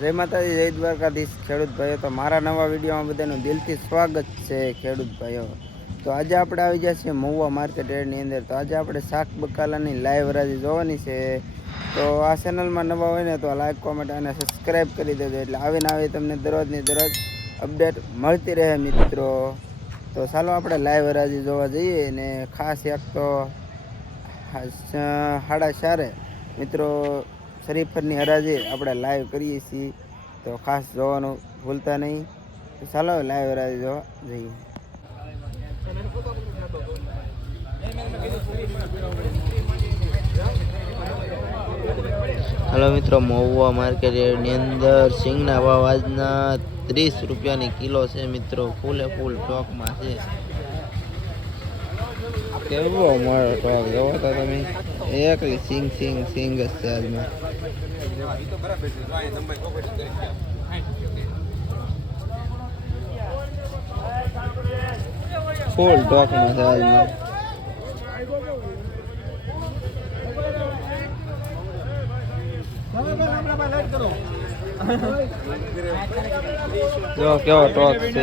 જય માતાજી, જય દ્વારકાધીશ ખેડૂત ભાઈઓ. તો મારા નવા વિડીયોમાં બધાનું દિલથી સ્વાગત છે ખેડૂત ભાઈઓ. તો આજે આપણે આવી ગયા છીએ મહુવા માર્કેટ એડની અંદર. તો આજે આપણે શાક બકાલાની લાઈવ રાજી જોવાની છે. તો આ ચેનલમાં નવા હોય ને તો લાઈક, કોમેન્ટ અને સબસ્ક્રાઈબ કરી દેજો. એટલે આવીને આવી તમને દરરોજની દરરોજ અપડેટ મળતી રહે મિત્રો. તો ચાલો આપણે લાઈવ હરાજી જોવા જઈએ ને ખાસ એક તો સાડા ચારે. મિત્રો શરીફરની હરાજી આપણે લાઈવ કરીએ છીએ. તો ખાસ જોવાનું ભૂલતા નહીં. તો ચાલો લાઈવ હરાજી જોવા જઈએ. હલો મિત્રો મહુવા માર્કેટની અંદર સિંગના ભાવ આજના ત્રીસ રૂપિયાની કિલો છે મિત્રો. ફૂલે ફૂલ સ્ટોકમાં છે. કેવો મારો સ્ટોક જોવો તો તમે. એક સિંગ સિંગ સિંગ જ છે આજમાં ફૂલ ટોકમાં છે આજમાં જો કેવો ટોક છે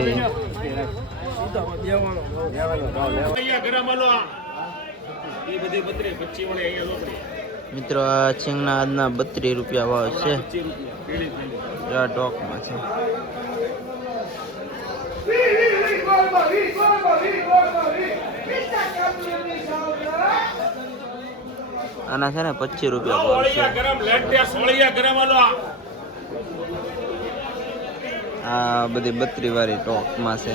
મિત્રો આ ચીંગના આજના બત્રીસ રૂપિયા ભાવ છે. આ ટોકમાં છે. આના છે ને પચીસ રૂપિયા ભાવ છે. આ. બધી બત્રી વાળી ટોકમાં છે.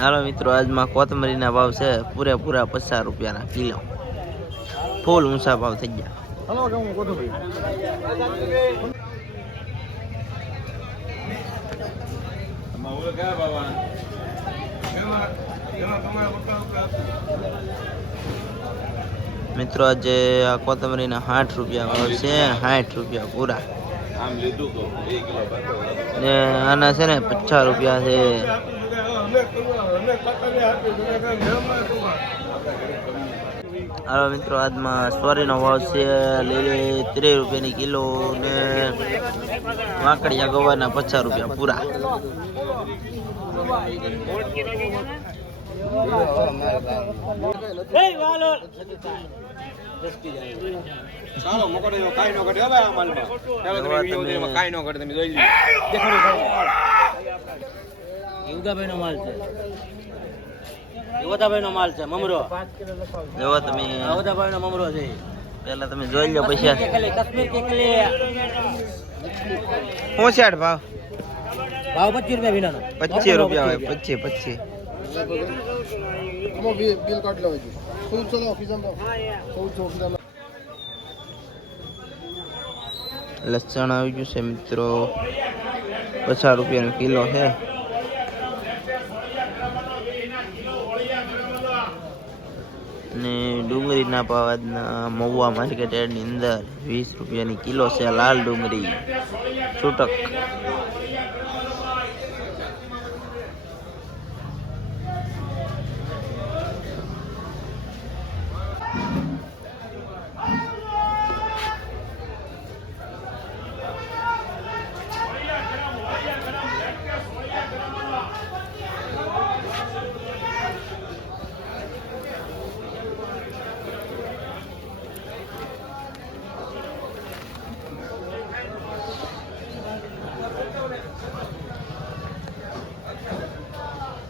હાલો મિત્રો આજમાં કોથમરીના ભાવ છે પૂરેપૂરા પચાસ રૂપિયાના કિલો. ફૂલ ઊંચા ભાવ થઈ ગયા. મિત્રો આજે આ કોથમરીના સાઠ રૂપિયા ભાવ છે સાઠ રૂપિયા પૂરા. ને આના છે ને પચાસ રૂપિયા છે. હાલો મિત્રો આજમાં સોરીનો ભાવ છે લીલી ત્રીસ રૂપિયાની કિલો ને વાંકડિયા ગવાના પચાસ રૂપિયા પૂરા. ચાલો મોકો કાઈ નો ઘટે હવે આ માલમાં. તમે કાઈ નો ઘટે જોઈ લો યુગાભાઈ નો માલ છે. યુવતાભાઈ નો માલ છે મમરો. જોવો તમે યુવતાભાઈનો મમરો છે. પહેલા તમે જોઈ લો પછી કેકલી પોસાડ ભાવ? ભાવ પચીસ રૂપિયા વિનાનો. પચીસ રૂપિયા હોય પચીસ પચીસ. લસણ આવી ગયું છે મિત્રો. પચાસ રૂપિયાનો કિલો છે અને ડુંગળીના પાવાદના મહુવા માર્કેટ યાર્ડની અંદર વીસ રૂપિયાની કિલો છે લાલ ડુંગળી. છૂટક.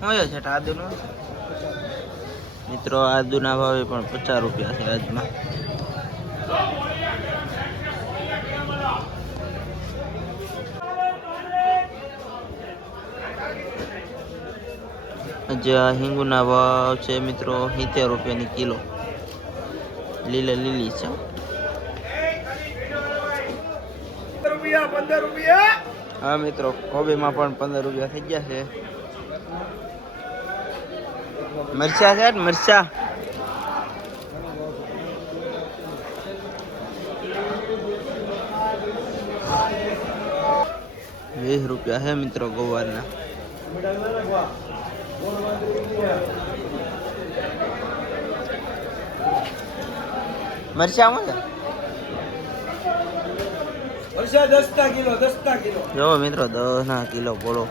હોય છે આદુનો? મિત્રો આદુના ભાવે પણ પચાસ રૂપિયા છે આજમાં. જ્યાં હિંગુના ભાવ છે મિત્રો સિત્તેર રૂપિયાની કિલો. લીલે લીલી છે. હા મિત્રો કોબીમાં પણ પંદર રૂપિયા થઈ ગયા છે. મરચા છે મરચા. વીસ રૂપિયા છે મિત્રો ગોવારના મરચા શું છે? જો મિત્રો દસ ના કિલો. બોલો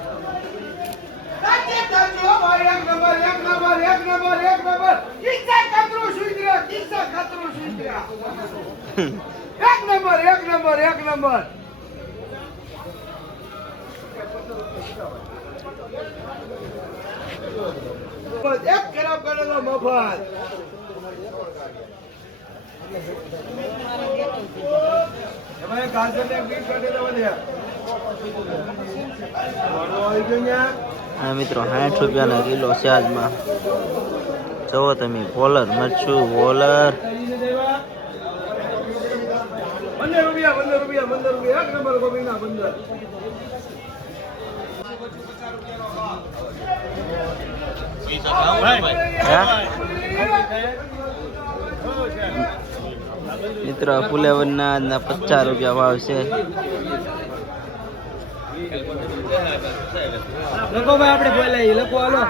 એક નંબર એક નંબર એક નંબર, એક ખરાબ કરેલો મફત. એમાં એક ગાજર ને એક બીટ કાઢી દેવા દે મોઢું આવી ગયું ન્યા? આ મિત્રો સાઠ રૂપિયાના કિલો છે આજમાં. જુઓ તમે વોલર મરચું વોલર મિત્ર ફુલેવરના પચાસ રૂપિયા ભાવ છે. લખો ભાઈ આપણે બોલાય લખો, હાલો.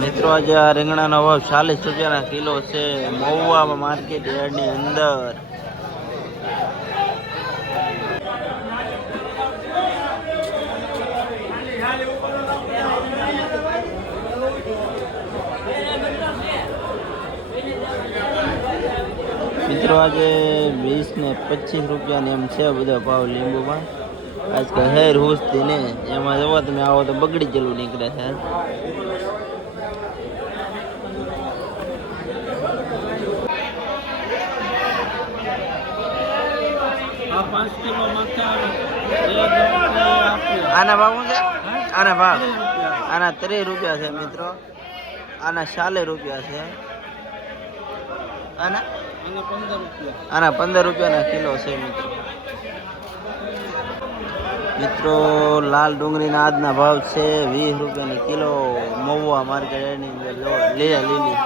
મિત્રો, આજે આ રીંગણાનો ભાવ ચાલીસ રૂપિયાના કિલો છે. મહુવા માર્કેટ યાર્ડની અંદર. મિત્રો, આજે વીસ ને પચીસ રૂપિયાની એમ છે બધા ભાવ લીંબુમાં. આજકાલ હેર હુસતી ને એમાં જવા તમે, આવો તો બગડી ગયેલું નીકળે છે. આના ભાવ છે? આના ભાવ? આના ત્રીસ રૂપિયા છે, મિત્રો. આના ચાલીસ રૂપિયા છે. આના? આના પંદર રૂપિયાના કિલો છે મિત્રો. મિત્રો, લાલ ડુંગળીના આજના ભાવ છે વીસ રૂપિયાની કિલો. મહુવા માર્કેટ એની અંદર લીલા લીલી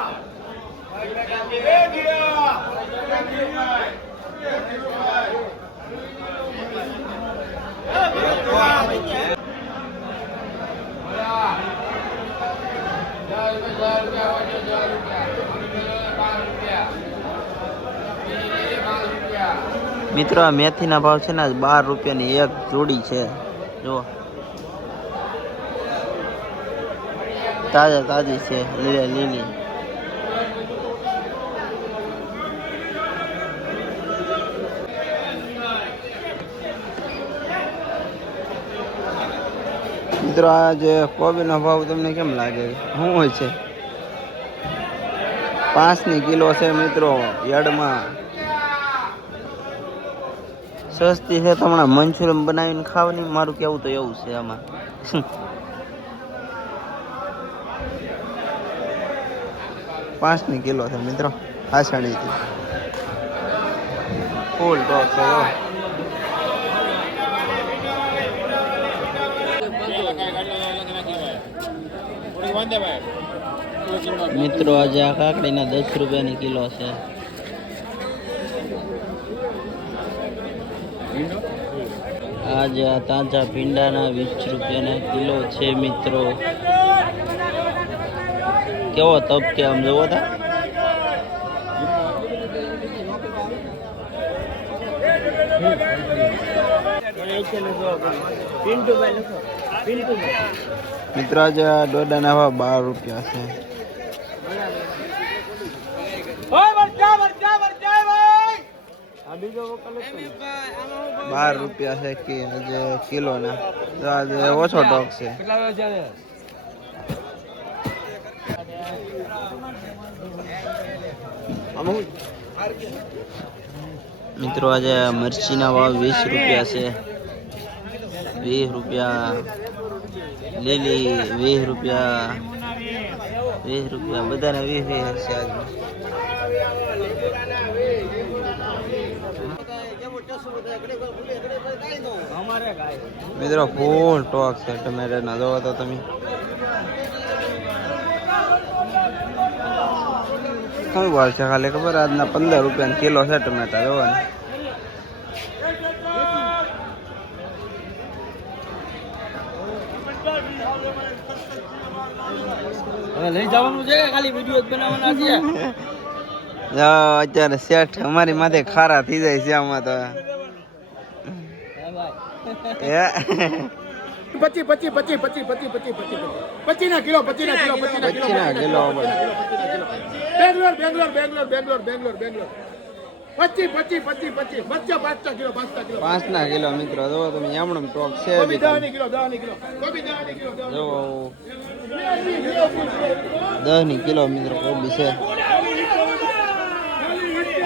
મિત્રો, આ મેથીના ભાવ છે ને બાર રૂપિયાની એક જોડી છે. જો તાજા તાજી છે, લીલા લીલી. મિત્રો, આ જે કોબીનો ભાવ તમને કેમ લાગે? શું હોય છે? પાંચની કિલો છે મિત્રો યડમાં સસ્તી છે તો હમણાં મંચુરિયન બનાવીને ખાવાની? મારું કેવું તો એવું છે આમાં. પાંચની કિલો છે મિત્રો આસાણીથી. ફૂલ તો છે મિત્રો આજે આ કાકડીના દસ રૂપિયાની કિલો છે. આજે આ તાજા ભીંડાના વીસ રૂપિયાના કિલો છે મિત્રો. કેવો તપ કે આમ જોવો તા? મિત્રો આજે આ દોડાના બાર રૂપિયા છે. બાર રૂપિયા છે કે આજે કિલોના? તો આજે ઓછો ટોક છે. મિત્રો આજે મરચીના ભાવ વીસ રૂપિયા છે. વીસ રૂપિયા લીલી વીસ રૂપિયા વીસ રૂપિયા બધાને વીસ વીસ છે આજે. મિત્રો ફૂલ ટોક છે. ટમેટા ના જોવો તો તમે. શું ભાવ છે? ખાલી ખબર આજના પંદર રૂપિયા કિલો છે ટમેટા જોવાને અત્યારે શેઠ અમારી માથે ખારા થઈ જાય છે આમાં તો. પચી પચી પચી પચી પચી પચી પચી પચી. ના કિલો પચી ના કિલો પચી ના કિલો પચીના કિલો બેંગ્લોર બેંગ્લોર બેંગ્લોર બેંગ્લોર બેંગ્લોર બેંગ્લોર. પચી પચી પચી પચી. બચ્ચા પાંચના કિલો પાંચના કિલો. પાંચના કિલો મિત્રો. જો તમે યામણું ટોક છે કોબી કિલો દવાની કિલો. કોબી દવાની કિલો જો દસ કિલો મિત્રો કોબી છે.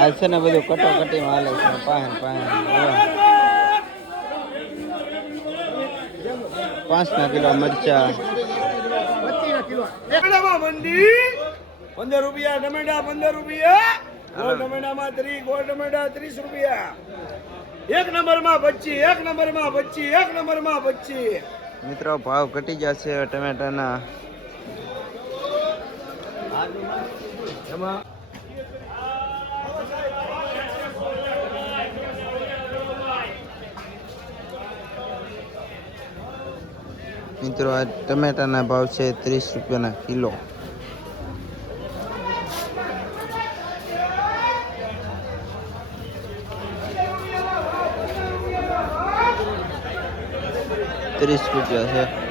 આ છે ને બધું કટોકટીમાં હાલે છે. પાહન પાહન કિલો મરચા. પચીના કિલો ટમેટામાં પંદર રૂપિયા ટમેટા પંદર રૂપિયા. ગોળ ટમેટામાં ત્રીસ ગોળ ટમેટા ત્રીસ રૂપિયા. એક નંબરમાં પચી એક નંબરમાં પચી એક નંબરમાં પચી મિત્રો ભાવ ઘટી જશે ટમેટાના. મિત્રો આ ટમેટાના ભાવ છે ત્રીસ રૂપિયાના કિલો. ત્રીસ રૂપિયા છે.